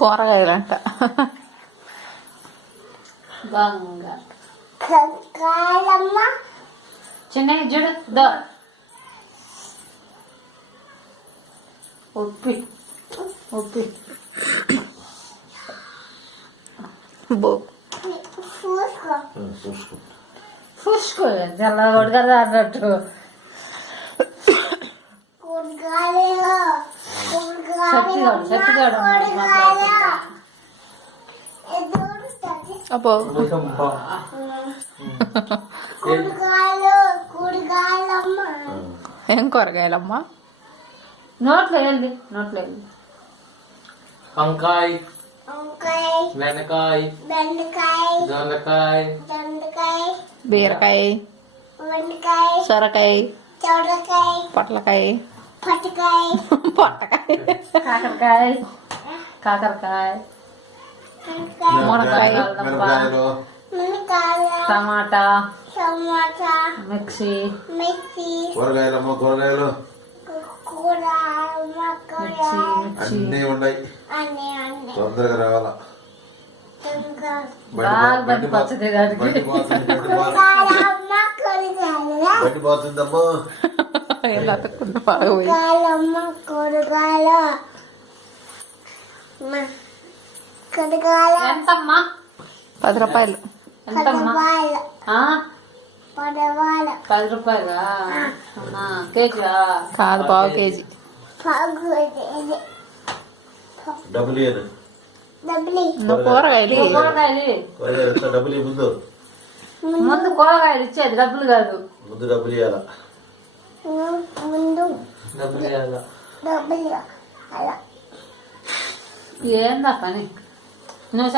కూరగాయలంట చిన్న చూడు దో ఉప్పి ఉప్పి చూసుకోలే తెల్ల కొడగదా అన్నట్టు శక్తిగాడు అబ్బో ఏం కూరగాయలమ్మా నోట్లో వెళ్ళి నోట్లో వెళ్ళి వంకాయ బెండకాయ దొండకాయ బీరకాయ సొరకాయ పొట్లకాయ పొట్టకాయ కాకరకాయ కాకరకాయ మునక్కాయ టమాటా మిక్సీ కూరగాయలమ్మ కూరగాయలు మిర్చి మిర్చి అన్నీ ఉన్నాయి తొందరగా రావాలా బండి పచ్చడి దానికి బండి పోతుందమ్మా ఎలా అతుక్కుంటా బాగా పోయి ఎంతమ్మా 10 రూపాయలు ఎంతమ్మా 10 రూపాయలా కేజీలా కాదు పావు కేజీ డబ్బులు ఇయ్యను. నువ్వు కూరగాయలు కూరగాయలు డబ్బులు ఇయ్యి ముందు ముందు కూరగాయలు ఇచ్చేది డబ్బులు కాదు ముందు డబ్బులు ఇవ్వాలా డబ్బులు ఇవ్వాలా ఏందా పని నువ్వు